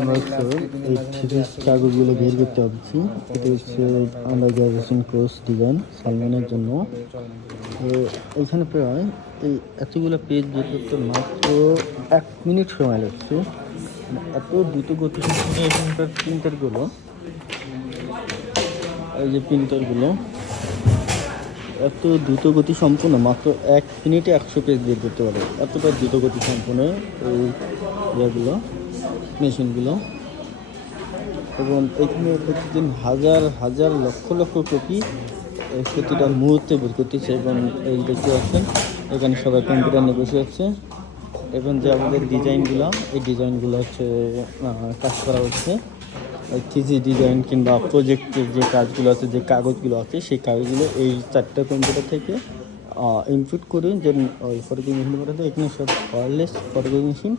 আমরা এই থিসিস কাগজগুলো বের করতে পারছি। এটা হচ্ছে আন্ডার গ্রাজুয়েশন কোর্স ডিজাইন সালমানের জন্য। তো এইখানে প্রায় এই এতগুলো পেজ বের করতে মাত্র 1 মিনিট সময় লাগছে। এত দ্রুত গতি এখানকার প্রিন্টারগুলো, এই যে প্রিন্টারগুলো এত দ্রুত গতি সম্পন্ন, মাত্র 1 মিনিটে 100 পেজ বের করতে পারে। এতটা দ্রুত গতি সম্পন্ন এই ইয়েগুলো, মেশিনগুলো। এবং এখানে প্রতিদিন হাজার হাজার লক্ষ লক্ষ কপি প্রতিটা মুহূর্তে বের করতেছে। এবং এই দেখতে পাচ্ছেন এখানে সবাই কম্পিউটার নিয়ে বসে যাচ্ছে। এবং যে আমাদের ডিজাইনগুলো, এই ডিজাইনগুলো হচ্ছে কাজ করা হচ্ছে। থিসিস ডিজাইন কিংবা প্রজেক্টের যে কাজগুলো আছে, যে কাগজগুলো আছে, সেই কাগজগুলো এই 4টা কম্পিউটার থেকে ইনপুট করে যে ফটোকপি মেশিন করা, এখানে সব ওয়্যারলেস ফটোকপি মেশিন